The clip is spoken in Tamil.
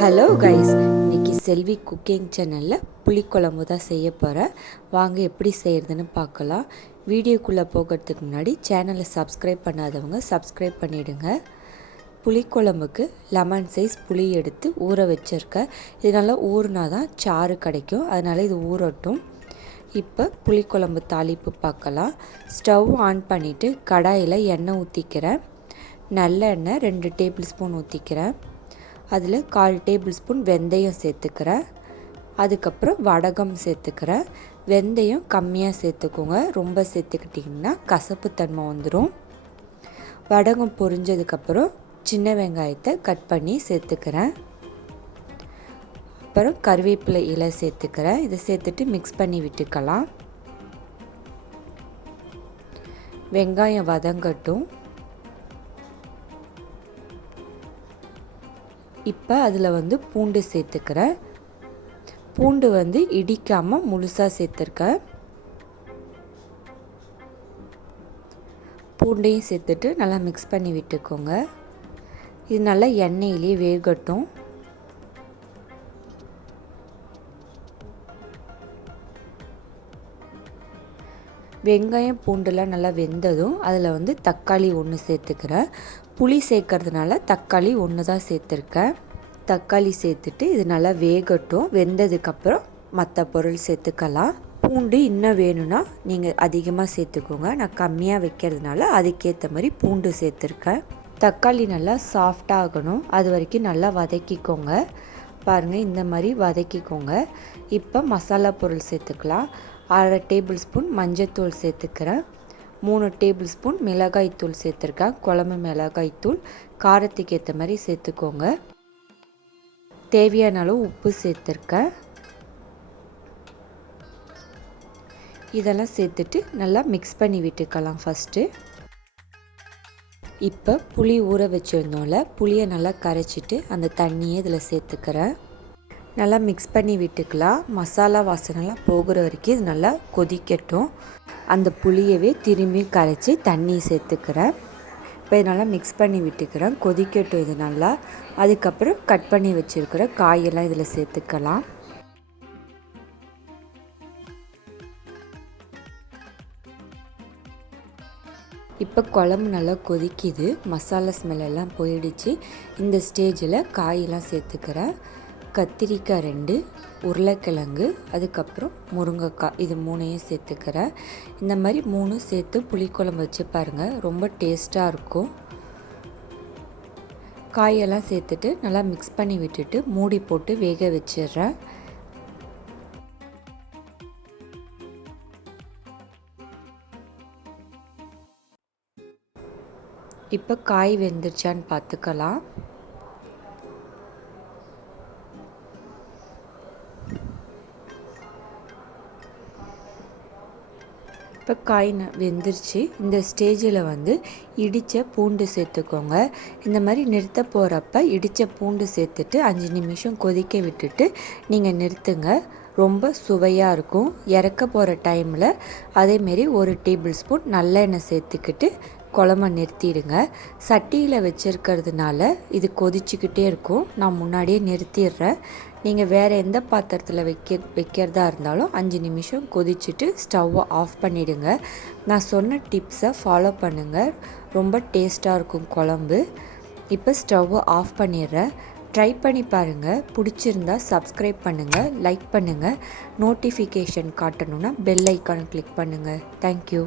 ஹலோ கைஸ், இன்றைக்கி செல்வி குக்கிங் சேனலில் புளிக்குழம்பு தான் செய்ய போகிறேன். வாங்க எப்படி செய்கிறதுன்னு பார்க்கலாம். வீடியோக்குள்ளே போகிறதுக்கு முன்னாடி சேனலை சப்ஸ்கிரைப் பண்ணாதவங்க சப்ஸ்கிரைப் பண்ணிவிடுங்க. புளிக்குழம்புக்கு லெமன் சைஸ் புளி எடுத்து ஊற வச்சுருக்கேன். இதனால் ஊறினா தான் சாறு கிடைக்கும், அதனால் இது ஊறட்டும். இப்போ புளிக்குழம்பு தாளிப்பு பார்க்கலாம். ஸ்டவ் ஆன் பண்ணிவிட்டு கடாயில் எண்ணெய் ஊற்றிக்கிறேன். நல்லெண்ணெய் 2 டேபிள் ஸ்பூன் ஊற்றிக்கிறேன். அதில் 1/4 டேபிள் ஸ்பூன் வெந்தயம் சேர்த்துக்கிறேன். அதுக்கப்புறம் வடகம் சேர்த்துக்கிறேன். வெந்தயம் கம்மியாக சேர்த்துக்கோங்க, ரொம்ப சேர்த்துக்கிட்டிங்கன்னா கசப்பு தன்மை வந்துடும். வடகம் பொரிஞ்சதுக்கப்புறம் சின்ன வெங்காயத்தை கட் பண்ணி சேர்த்துக்கிறேன். அப்புறம் கருவேப்பிலை இலை சேர்த்துக்கிறேன். இதை சேர்த்துட்டு மிக்ஸ் பண்ணி விட்டுக்கலாம். வெங்காயம் வதங்கட்டும். இப்போ அதில் பூண்டு சேர்த்துக்கிறேன். பூண்டு இடிக்காமல் முழுசாக சேர்த்துருக்கேன். பூண்டையும் சேர்த்துட்டு நல்லா மிக்ஸ் பண்ணி விட்டுக்கோங்க. இது நல்லா எண்ணெயிலே வேகட்டும். வெங்காயம் பூண்டுலாம் நல்லா வெந்ததும் அதில் தக்காளி 1 சேர்த்துக்கிறேன். புளி சேர்க்கறதுனால தக்காளி 1 தான் சேர்த்துருக்கேன். தக்காளி சேர்த்துட்டு இது நல்லா வேகட்டும். வெந்ததுக்கப்புறம் மற்ற பொருள் சேர்த்துக்கலாம். பூண்டு இன்னும் வேணும்னா நீங்கள் அதிகமாக சேர்த்துக்கோங்க. நான் கம்மியாக வைக்கிறதுனால அதுக்கேற்ற மாதிரி பூண்டு சேர்த்துருக்கேன். தக்காளி நல்லா சாஃப்டாக ஆகணும், அது வரைக்கும் நல்லா வதக்கிக்கோங்க. பாருங்கள், இந்த மாதிரி வதக்கிக்கோங்க. இப்போ மசாலா பொருள் சேர்த்துக்கலாம். 1/2 டேபிள் ஸ்பூன் மஞ்சள்தூள் சேர்த்துக்கிறேன். 3 டேபிள் ஸ்பூன் மிளகாய்த்தூள் சேர்த்துருக்கேன். குழம்பு மிளகாய்த்தூள் காரத்துக்கு ஏற்ற மாதிரி சேர்த்துக்கோங்க. தேவையான அளவு உப்பு சேர்த்துருக்கேன். இதெல்லாம் சேர்த்துட்டு நல்லா மிக்ஸ் பண்ணி விட்டுக்கலாம் ஃபஸ்ட்டு. இப்போ புளி ஊற வச்சுருந்தோம்ல, புளியை நல்லா கரைச்சிட்டு அந்த தண்ணியை இதில் சேர்த்துக்கிறேன். நல்லா மிக்ஸ் பண்ணி விட்டுக்கலாம். மசாலா வாசனைலாம் போகிற வரைக்கும் இது நல்லா கொதிக்கட்டும். அந்த புளியவே திரும்பி கரைச்சி தண்ணி சேர்த்துக்கிறேன். இப்போ இது நல்லா மிக்ஸ் பண்ணி விட்டுக்கிறேன். கொதிக்கட்டும் இது நல்லா. அதுக்கப்புறம் கட் பண்ணி வச்சுருக்கிற காயெல்லாம் இதில் சேர்த்துக்கலாம். இப்போ குழம்பு நல்லா கொதிக்குது, மசாலா ஸ்மெல்லாம் போயிடுச்சு. இந்த ஸ்டேஜில் காயெல்லாம் சேர்த்துக்கிறேன். கத்திரிக்காய் 2, உருளைக்கிழங்கு, அதுக்கப்புறம் முருங்கைக்காய், இது 3ஐயும் சேர்த்துக்கிறேன். இந்த மாதிரி 3 சேர்த்து புளிக்குழம்பு வச்சு பாருங்கள், ரொம்ப டேஸ்ட்டாக இருக்கும். காயெல்லாம் சேர்த்துட்டு நல்லா மிக்ஸ் பண்ணி விட்டுட்டு மூடி போட்டு வேக வச்சிடுறேன். இப்போ காய் வெந்துருச்சான்னு பார்த்துக்கலாம். இப்போ காய் வெந்துருச்சு. இந்த ஸ்டேஜில் இடித்த பூண்டு சேர்த்துக்கோங்க. இந்த மாதிரி நிறுத்த போகிறப்ப இடித்த பூண்டு சேர்த்துட்டு 5 நிமிஷம் கொதிக்க விட்டுட்டு நீங்கள் நிறுத்துங்க. ரொம்ப சுவையாக இருக்கும். இறக்க போகிற டைமில் அதேமாரி 1 டேபிள் ஸ்பூன் நல்லெண்ணெய் சேர்த்துக்கிட்டு குழம்ப நிறுத்திடுங்க. சட்டியில் வச்சுருக்கிறதுனால இது கொதிச்சுக்கிட்டே இருக்கும். நான் முன்னாடியே நிறுத்திடுறேன். நீங்கள் வேறு எந்த பாத்திரத்தில் வைக்கிறதா இருந்தாலும் 5 நிமிஷம் கொதிச்சுட்டு ஸ்டவ்வை ஆஃப் பண்ணிவிடுங்க. நான் சொன்ன டிப்ஸை ஃபாலோ பண்ணுங்கள், ரொம்ப டேஸ்ட்டாக இருக்கும் குழம்பு. இப்போ ஸ்டவ்வை ஆஃப் பண்ணிடுறேன். ட்ரை பண்ணி பாருங்கள். பிடிச்சிருந்தா சப்ஸ்கிரைப் பண்ணுங்கள், லைக் பண்ணுங்கள். நோட்டிஃபிகேஷன் காட்டணுன்னா பெல் ஐக்கானை கிளிக் பண்ணுங்கள். தேங்க்யூ.